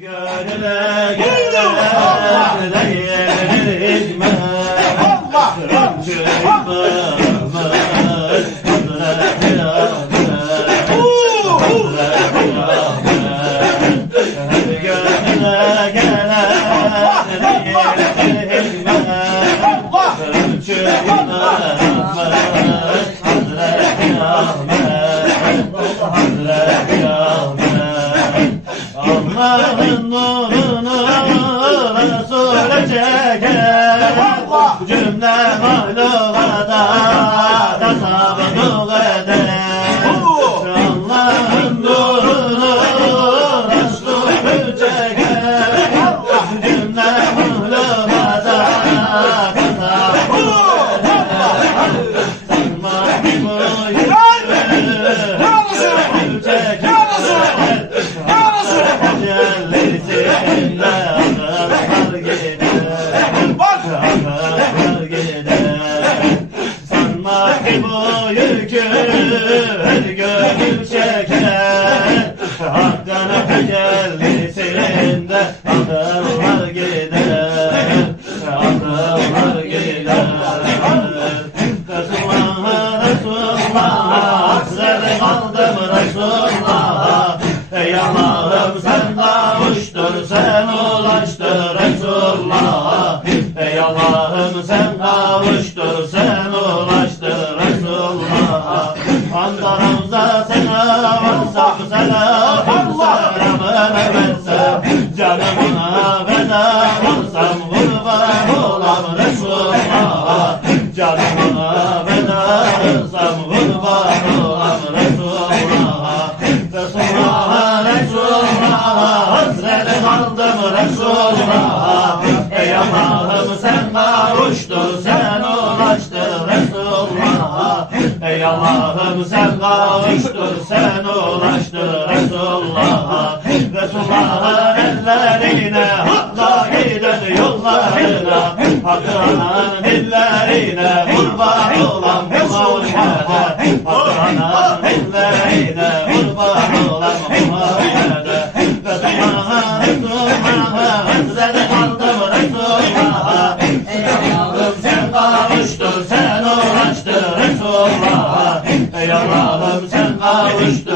Gönüle gelen değerim Allah'ın nurunu Resul'e çeker cümle mahlukata tasavvuf eder. Allah'ın nurunu Resul'e çeker cümle mahlukata tasavvuf eder. Sanma bu yüzü çeker sanma ki bu yükü her gönül çeker Hakk'ın tecellisinde akıllar gider akıllar gider Resulullah Resulullah hasret kaldım Resulullah ey Allah'ım sen kavuştur sen ulaştır Resulullah ey Allah'ım sen kavuştur sen ulaştır Resulullah Antaramıza selam varsam selamını versem canımına feda olsam kurban olam Resulullah canımına feda olsam kurban olam Resulullah Resulullah Resulullah hasret kaldım Resulullah ey Allah'ım sen kavuştur sen ulaştır Resulullah ey Allah'ım sen kavuştur sen ulaştır Resulullah Resulullah'ın ellerine Hakka giden yollarına Hakk'ın dillerine kurban olan Muhammed'e Hakk'ın dillerine kurban olan Muhammed'e Resulullah'a Resulullah'a hasret kaldım Resulullah'a ey Allah'ım sen kavuştur sen ulaştır Resulullah ey Allah'ım sen kavuştur